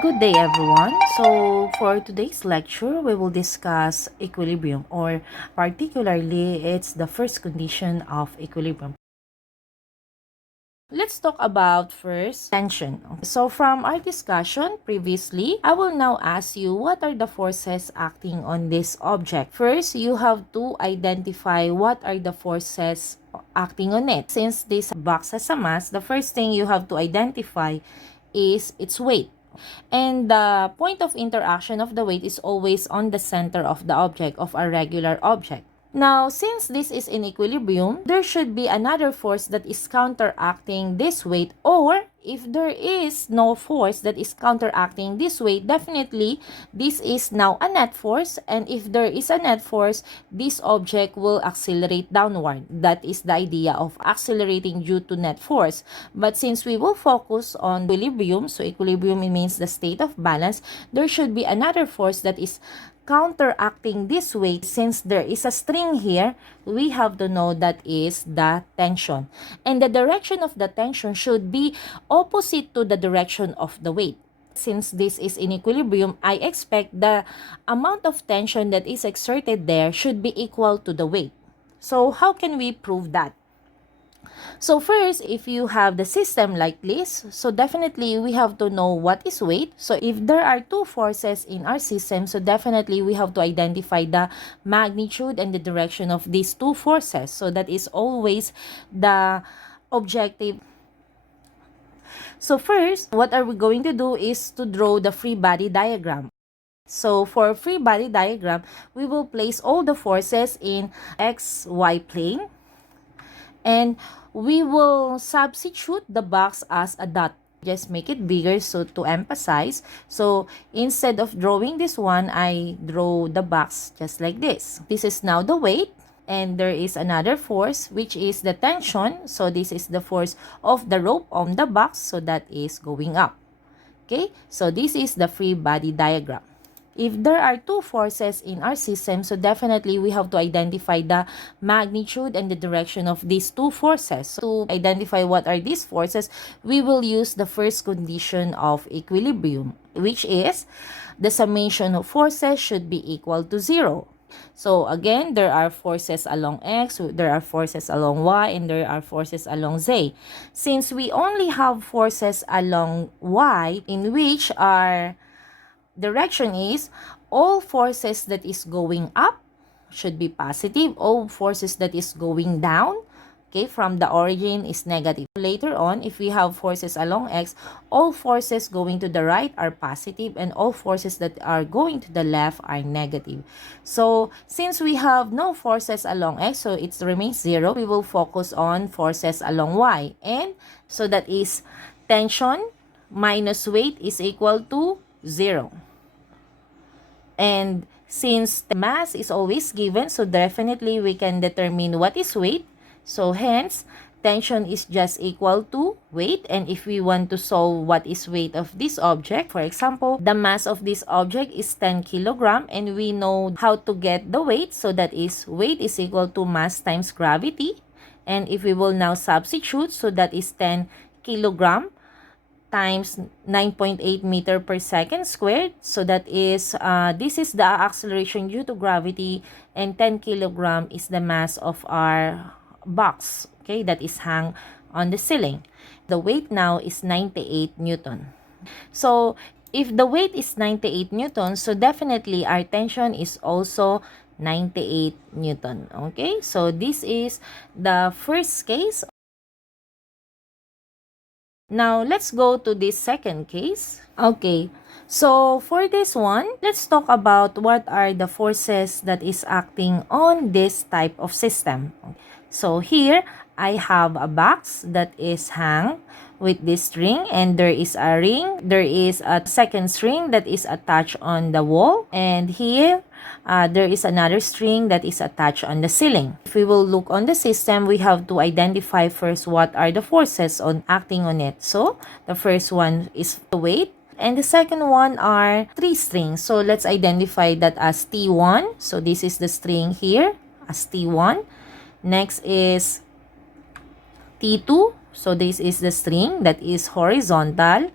Good day everyone. So for today's lecture, we will discuss equilibrium, or particularly it's the first condition of equilibrium. Let's talk about first tension. So from our discussion previously, I will now ask you what are the forces acting on this object. First, you have to identify what are the forces acting on it. Since this box has a mass, the first thing you have to identify is its weight. And the point of interaction of the weight is always on the center of the object, of a regular object. Now, since this is in equilibrium, there should be another force that is counteracting this weight, or if there is no force that is counteracting this weight, definitely this is now a net force, and if there is a net force, this object will accelerate downward. That is the idea of accelerating due to net force. But since we will focus on equilibrium, so equilibrium means the state of balance, there should be another force that is counteracting this weight. Since there is a string here, we have to know that is the tension. And the direction of the tension should be opposite to the direction of the weight. Since this is in equilibrium, I expect the amount of tension that is exerted there should be equal to the weight. So how can we prove that? So first, if you have the system like this, so definitely we have to know what is weight. So if there are two forces in our system, so definitely we have to identify the magnitude and the direction of these two forces. So that is always the objective. So first, what are we going to do is to draw the free body diagram. So for free body diagram, we will place all the forces in XY plane, and we will substitute the box as a dot. Just make it bigger so to emphasize. So instead of drawing this one, I draw the box just like this. This is now the weight, and there is another force which is the tension. So this is the force of the rope on the box, so that is going up. Okay, so this is the free body diagram. If there are two forces in our system, so definitely we have to identify the magnitude and the direction of these two forces. So to identify what are these forces, we will use the first condition of equilibrium, which is the summation of forces should be equal to 0. So again, there are forces along X, there are forces along Y, and there are forces along Z. Since we only have forces along Y, in which our direction is all forces that is going up should be positive, all forces that is going down, okay, from the origin is negative. Later on, if we have forces along X, all forces going to the right are positive, and all forces that are going to the left are negative. So since we have no forces along X, so it remains 0, we will focus on forces along Y, and so that is tension minus weight is equal to 0. And since the mass is always given, so definitely we can determine what is weight. So hence, tension is just equal to weight. And if we want to solve what is weight of this object, for example, the mass of this object is 10 kilogram, and we know how to get the weight. So that is weight is equal to mass times gravity. And if we will now substitute, so that is 10 kilogram times 9.8 meter per second squared. So that is, this is the acceleration due to gravity, and 10 kilogram is the mass of our box, okay, that is hung on the ceiling. The weight now is 98 Newton. So if the weight is 98 Newton, so definitely our tension is also 98 Newton. Okay, so this is the first case. Now, let's go to this second case. Okay, so for this one, let's talk about what are the forces that is acting on this type of system. So here, I have a box that is hung with this string, and there is a ring. There is a second string that is attached on the wall, and here there is another string that is attached on the ceiling. If we will look on the system, we have to identify first what are the forces on acting on it. So the first one is the weight, and the second one are three strings. So let's identify that as T1. So this is the string here as T1. Next is T2. So this is the string that is horizontal.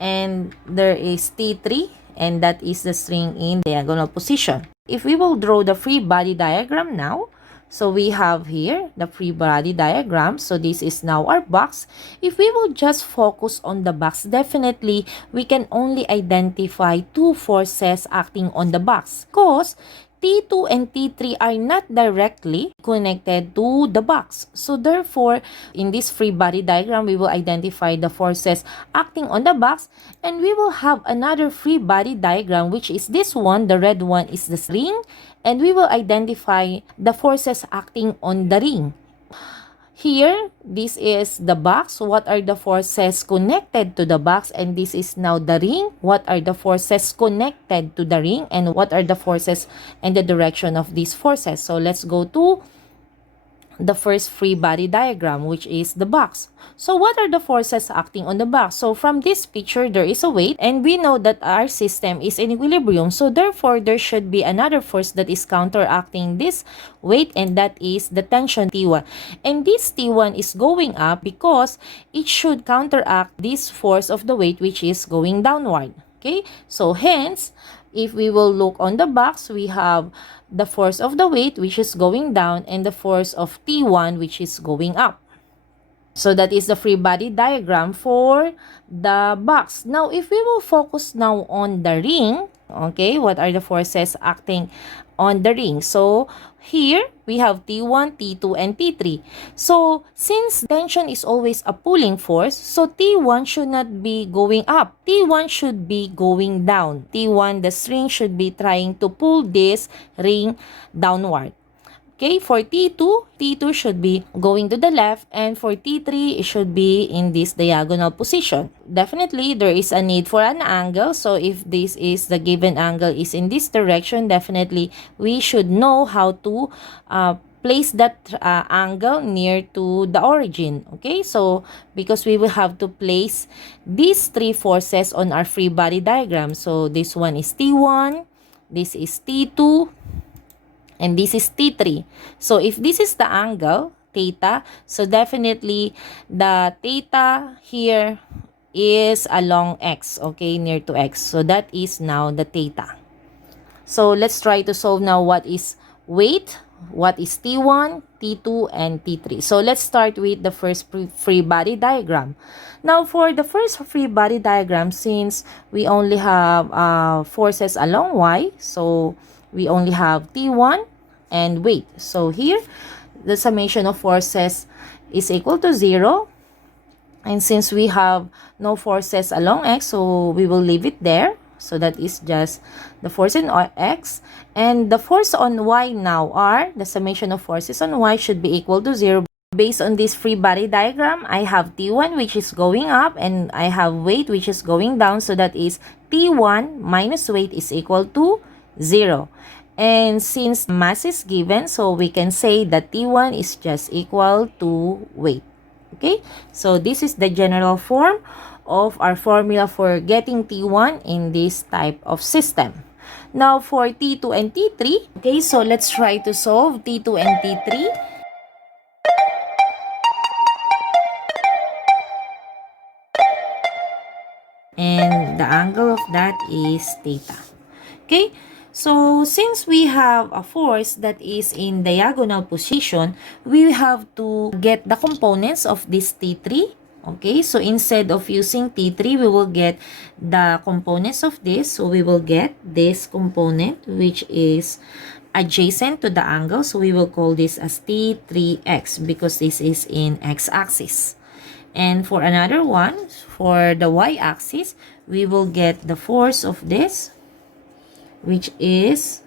and there is T3, and that is the string in diagonal position. If we will draw the free body diagram now, so we have here the free body diagram. So this is now our box. If we will just focus on the box, definitely we can only identify two forces acting on the box, because T2 and T3 are not directly connected to the box. So therefore, in this free body diagram, we will identify the forces acting on the box, and we will have another free body diagram, which is this one. The red one is the ring, and we will identify the forces acting on the ring. Here, this is the box. What are the forces connected to the box? And this is now the ring. What are the forces connected to the ring? And what are the forces and the direction of these forces? So let's go to the first free body diagram, which is the box. So what are the forces acting on the box? So from this picture, there is a weight, and we know that our system is in equilibrium. So therefore, there should be another force that is counteracting this weight, and that is the tension T1. And this T1 is going up because it should counteract this force of the weight, which is going downward. Okay, so hence, if we will look on the box, we have the force of the weight, which is going down, and the force of T1, which is going up. So that is the free body diagram for the box. Now, if we will focus now on the ring, okay, what are the forces acting on the ring? So here, we have T1, T2, and T3. So, since tension is always a pulling force, so T1 should not be going up. T1 should be going down. T1, the string should be trying to pull this ring downward. Okay, for T2, T2 should be going to the left, and for T3, it should be in this diagonal position. Definitely, there is a need for an angle. So if this is the given angle is in this direction, definitely we should know how to place that angle near to the origin. Okay, so because we will have to place these three forces on our free body diagram. So this one is T1, this is T2, and this is T3. So if this is the angle, theta, so definitely the theta here is along x, okay, near to x. So that is now the theta. So let's try to solve now what is weight, what is T1, T2, and T3. So let's start with the first free body diagram. Now for the first free body diagram, since we only have forces along y, so we only have T1 and weight. So here, the summation of forces is equal to 0. And since we have no forces along x, so we will leave it there. So that is just the force in x. And the force on y now are, the summation of forces on y should be equal to 0. Based on this free body diagram, I have T1 which is going up, and I have weight which is going down. So that is T1 minus weight is equal to 0. And since mass is given, so we can say that T1 is just equal to weight. Okay, so this is the general form of our formula for getting T1 in this type of system. Now for T2 and T3, okay, so let's try to solve T2 and T3. And the angle of that is theta. Okay, so since we have a force that is in diagonal position, we have to get the components of this T3. Okay, so instead of using T3, we will get the components of this. So we will get this component which is adjacent to the angle. So we will call this as T3x because this is in x-axis. And for another one, for the y-axis, we will get the force of this, which is,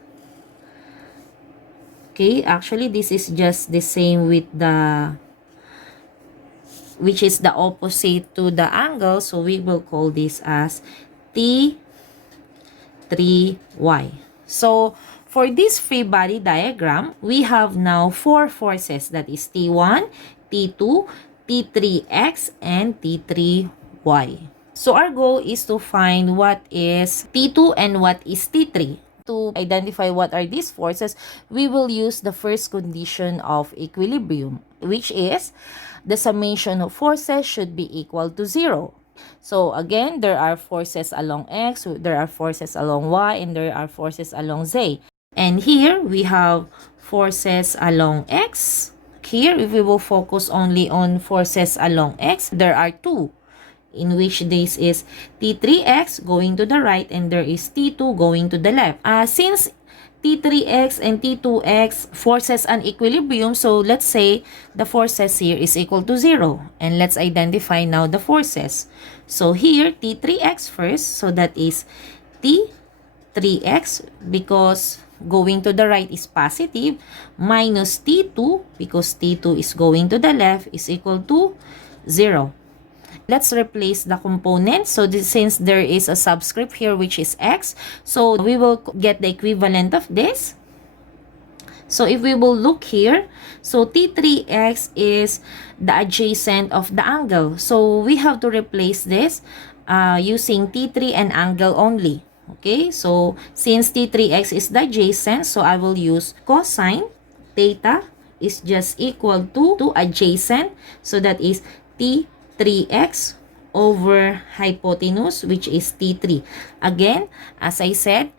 okay, actually this is just the same with the, which is the opposite to the angle. So we will call this as T3y. So for this free body diagram, we have now four forces, that is T1, T2, T3x, and T3y. So our goal is to find what is T2 and what is T3. To identify what are these forces, we will use the first condition of equilibrium, which is the summation of forces should be equal to 0. So again, there are forces along X, there are forces along Y, and there are forces along Z. And here we have forces along X. Here, if we will focus only on forces along X, there are two, in which this is T3X going to the right and there is T2 going to the left. Since T3X and T2X forces an equilibrium, so let's say the forces here is equal to 0. And let's identify now the forces. So here, T3X first, so that is T3X because going to the right is positive, minus T2 because T2 is going to the left is equal to 0. Let's replace the components. So since there is a subscript here which is X, so we will get the equivalent of this. So if we will look here, so T3X is the adjacent of the angle. So we have to replace this using T3 and angle only. Okay, so since T3X is the adjacent, so I will use cosine theta is just equal to adjacent. So that is T3X over hypotenuse, which is T3. Again, as I said,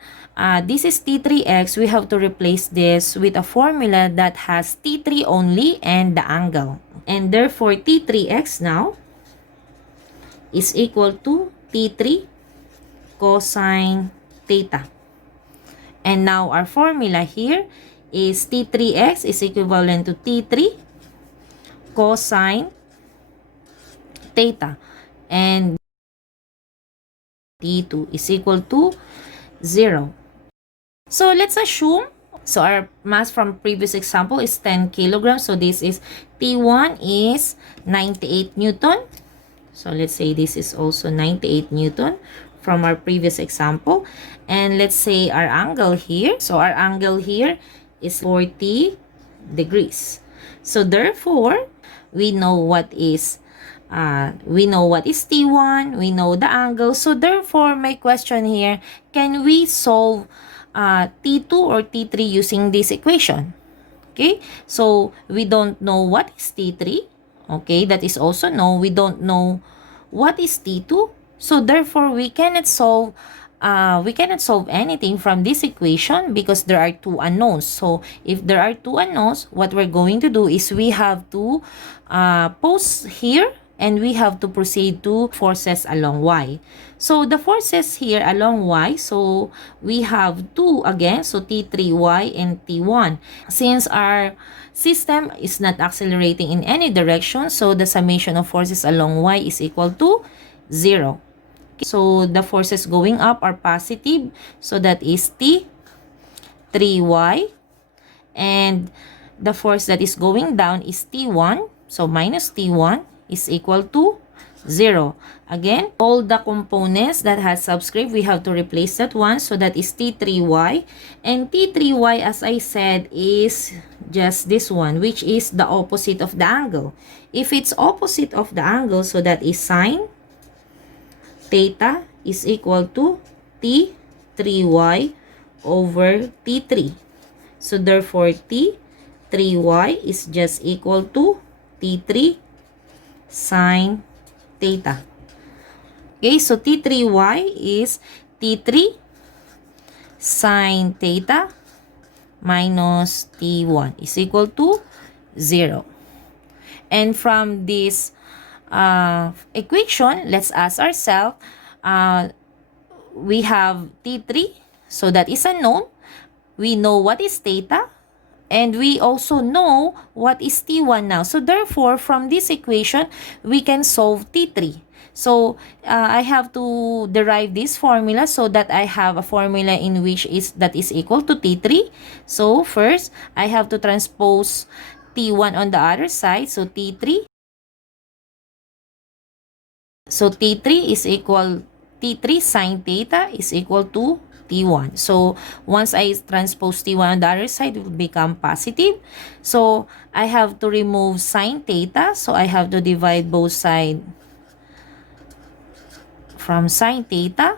this is T3X. We have to replace this with a formula that has T3 only and the angle. And therefore, T3X now is equal to T3 cosine theta. And now our formula here is T3X is equivalent to T3 cosine theta. And T2 is equal to 0. So let's assume, so our mass from previous example is 10 kilograms. So this is T1 is 98 Newton. So let's say this is also 98 Newton from our previous example. And let's say our angle here. So our angle here is 40 degrees. So therefore, we know what is T1, we know the angle. So therefore, my question here, can we solve T2 or T3 using this equation? Okay, so we don't know what is T3. Okay, that is also no. We don't know what is T2. So therefore, we cannot solve anything from this equation because there are two unknowns. So if there are two unknowns, what we're going to do is we have to pause here and we have to proceed to forces along Y. So the forces here along Y, so we have two again, so T3Y and T1. Since our system is not accelerating in any direction, so the summation of forces along Y is equal to 0. So the forces going up are positive, so that is T3Y, and the force that is going down is T1, so minus T1 is equal to 0. Again, all the components that has subscript, we have to replace that one, so that is T3Y, and T3Y, as I said, is just this one, which is the opposite of the angle. If it's opposite of the angle, so that is sine theta is equal to T3Y over T3. So therefore, T3Y is just equal to T3 sine theta. Okay, so T3Y is T3 sine theta minus T1 is equal to 0. And from this equation, let's ask ourselves, we have T3, so that is unknown. We know what is theta, and we also know what is T1 now. So therefore, from this equation, we can solve T3. So I have to derive this formula so that I have a formula in which that is equal to T3. So first, I have to transpose T1 on the other side. So T3. So T3 is equal, T3 sine theta is equal to T1. So once I transpose T1 on the other side, it will become positive. So I have to remove sine theta. So I have to divide both sides from sine theta.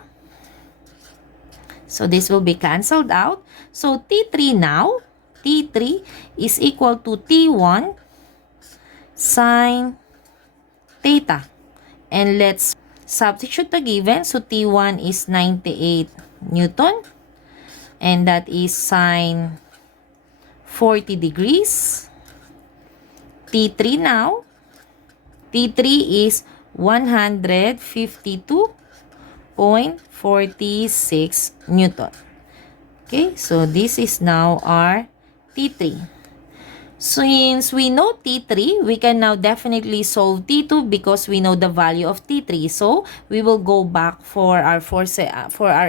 So this will be cancelled out. So T3 now, T3 is equal to T1 sine theta. And let's Substitute the given. So T1 is 98 Newton. And that is sine 40 degrees. T3 now. T3 is 152.46 Newton. Okay, so this is now our T3. Since we know T3, we can now definitely solve T2 because we know the value of T3. So, we will go back for our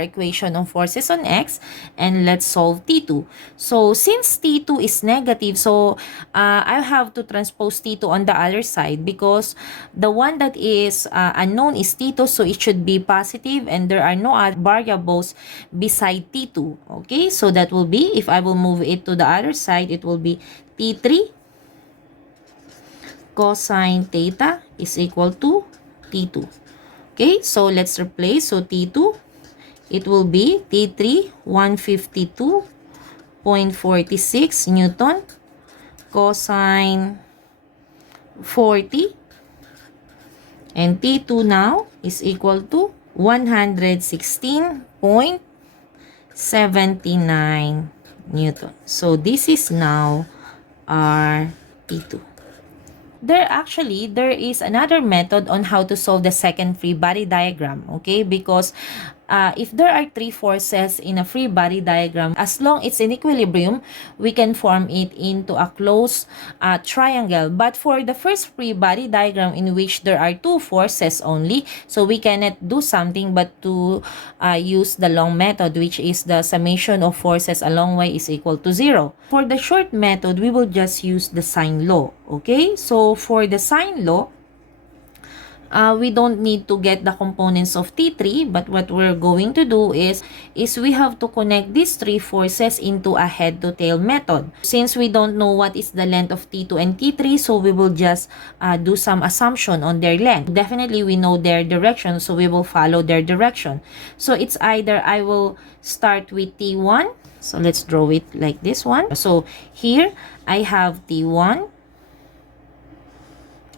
equation of forces on X, and let's solve T2. So, since T2 is negative, so I have to transpose T2 on the other side because the one that is unknown is T2, so it should be positive and there are no other variables beside T2. Okay, so that will be, if I will move it to the other side, it will be T3 cosine theta is equal to T2. Okay, so let's replace. So T2, it will be T3 152.46 Newton cosine 40, and T2 now is equal to 116.79 Newton. So this is now our T2. There is another method on how to solve the second free body diagram, okay? Because if there are three forces in a free body diagram, as long it's in equilibrium, we can form it into a closed triangle. But for the first free body diagram in which there are two forces only, so we cannot do something but to use the long method, which is the summation of forces along y is equal to 0. For the short method, we will just use the sine law, okay? So for the sine law, we don't need to get the components of T3, but what we're going to do is we have to connect these three forces into a head-to-tail method. Since we don't know what is the length of T2 and T3, so we will just do some assumption on their length. Definitely, we know their direction, so we will follow their direction. So it's either I will start with T1. So let's draw it like this one. So here, I have T1.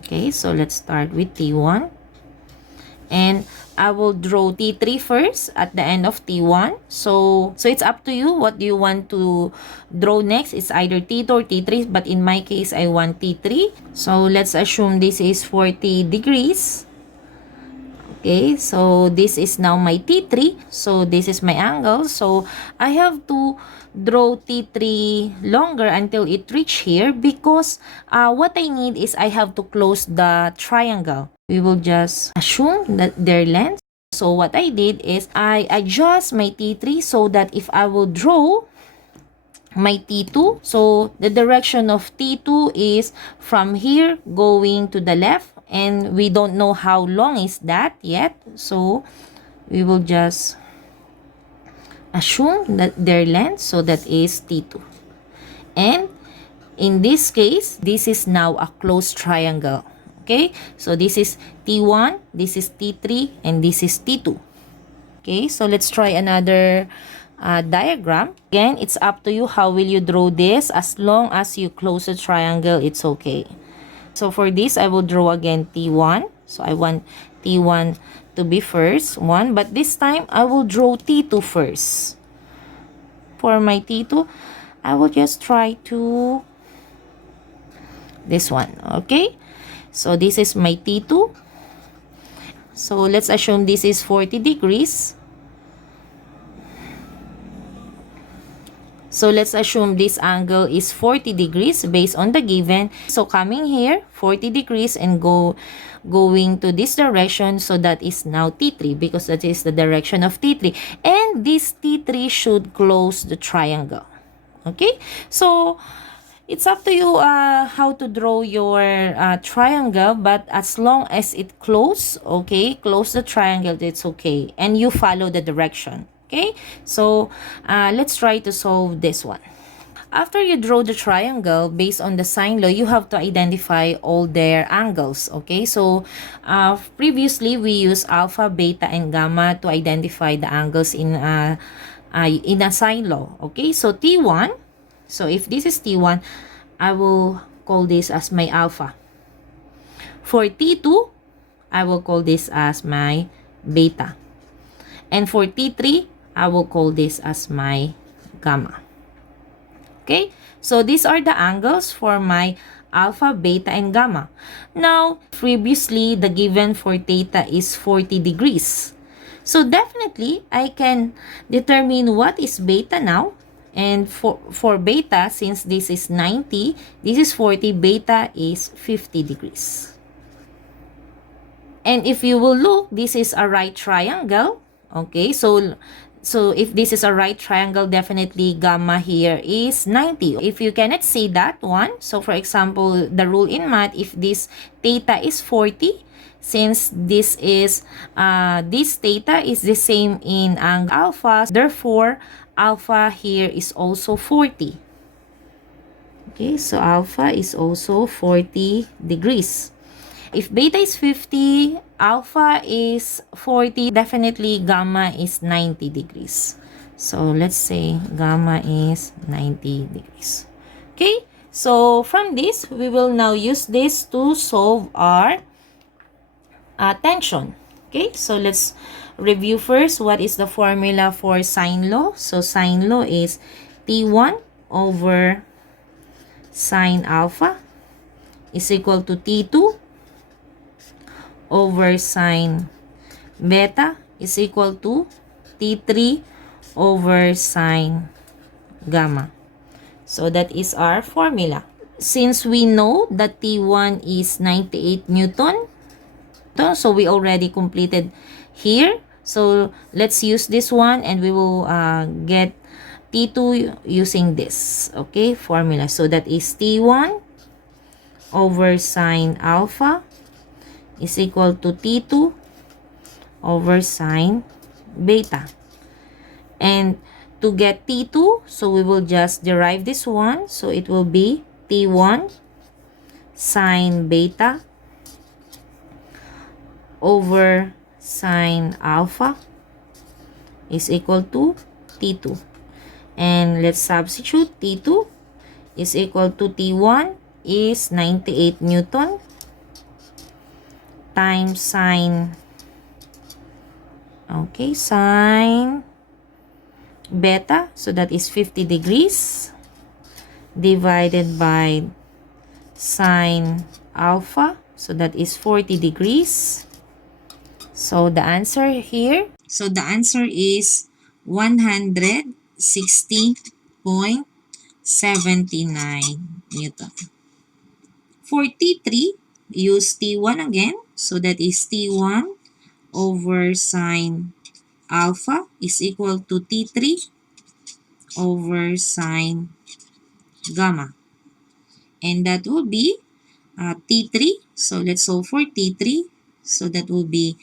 Okay, so let's start with T1. And I will draw T3 first at the end of T1. So it's up to you what do you want to draw next. It's either T2 or T3, but in my case, I want T3. So let's assume this is 40 degrees. Okay, so this is now my T3. So this is my angle. So I have to draw T3 longer until it reach here because what I need is I have to close the triangle. We will just assume that their length. So what I did is I adjust my T3 so that if I will draw my T2, so the direction of T2 is from here going to the left, and we don't know how long is that yet. So we will just assume that their length, so that is T2. And in this case, this is now a closed triangle. Okay, so this is T1, this is T3, and this is T2. Okay, so let's try another diagram. Again, it's up to you how will you draw this. As long as you close the triangle, it's okay. So for this, I will draw again T1. So I want T1 to be first one, but this time I will draw T2 first. For my T2, I will just try to this one. Okay, so this is my T2. So let's assume this is 40 degrees. So let's assume this angle is 40 degrees based on the given. So coming here, 40 degrees and going to this direction. So that is now T3 because that is the direction of T3. And this T3 should close the triangle. Okay, so it's up to you how to draw your triangle, but as long as it close, okay, close the triangle, it's okay. And you follow the direction. Okay, so let's try to solve this one. After you draw the triangle based on the sine law, you have to identify all their angles. Okay, so previously we used alpha, beta, and gamma to identify the angles in a sine law. Okay, so T1, so if this is T1, I will call this as my alpha. For T2, I will call this as my beta. And for T3, I will call this as my gamma. Okay, so these are the angles for my alpha, beta, and gamma. Now, previously, the given for theta is 40 degrees. So definitely, I can determine what is beta now. And for beta, since this is 90, this is 40, beta is 50 degrees. And if you will look, this is a right triangle. Okay, so if this is a right triangle, definitely gamma here is 90. If you cannot see that one, so for example, the rule in math, if this theta is 40, since this is this theta is the same in angle alpha, therefore alpha here is also 40. Okay, so alpha is also 40 degrees. If beta is 50, alpha is 40, definitely gamma is 90 degrees. So let's say gamma is 90 degrees. Okay, so from this, we will now use this to solve our tension. Okay, so let's review first what is the formula for sine law. So sine law is T1 over sine alpha is equal to T2 over sine beta is equal to T3 over sine gamma. So that is our formula. Since we know that T1 is 98 Newton, so we already completed here. So let's use this one and we will get T2 using this, okay, formula. So that is T1 over sine alpha is equal to T2 over sine beta. And to get T2, so we will just derive this one. So it will be T1 sine beta over sine alpha is equal to T2. And let's substitute T2 is equal to T1 is 98 Newton times sine, okay, sine beta, so that is 50 degrees divided by sine alpha, so that is 40 degrees. So the answer here, so the answer is 160.79 Newton. For T3, use T1 again. So that is T1 over sine alpha is equal to T3 over sine gamma. And that will be T3. So let's solve for T3. So that will be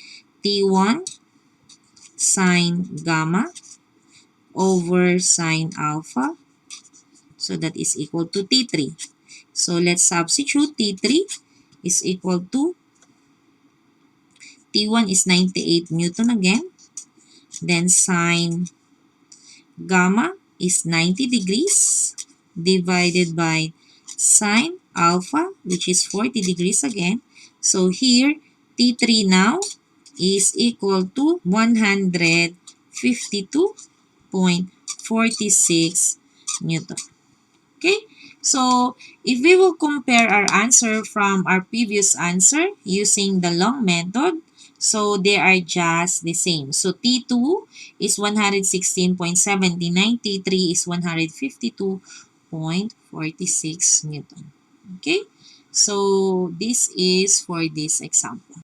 T1 sine gamma over sine alpha. So that is equal to T3. So let's substitute T3 is equal to T1 is 98 Newton again. Then sine gamma is 90 degrees divided by sine alpha, which is 40 degrees again. So here, T3 now is equal to 152.46 Newton. Okay, so if we will compare our answer from our previous answer using the long method, so they are just the same. So T2 is 116.79, T3 is 152.46 Newton. Okay, so this is for this example.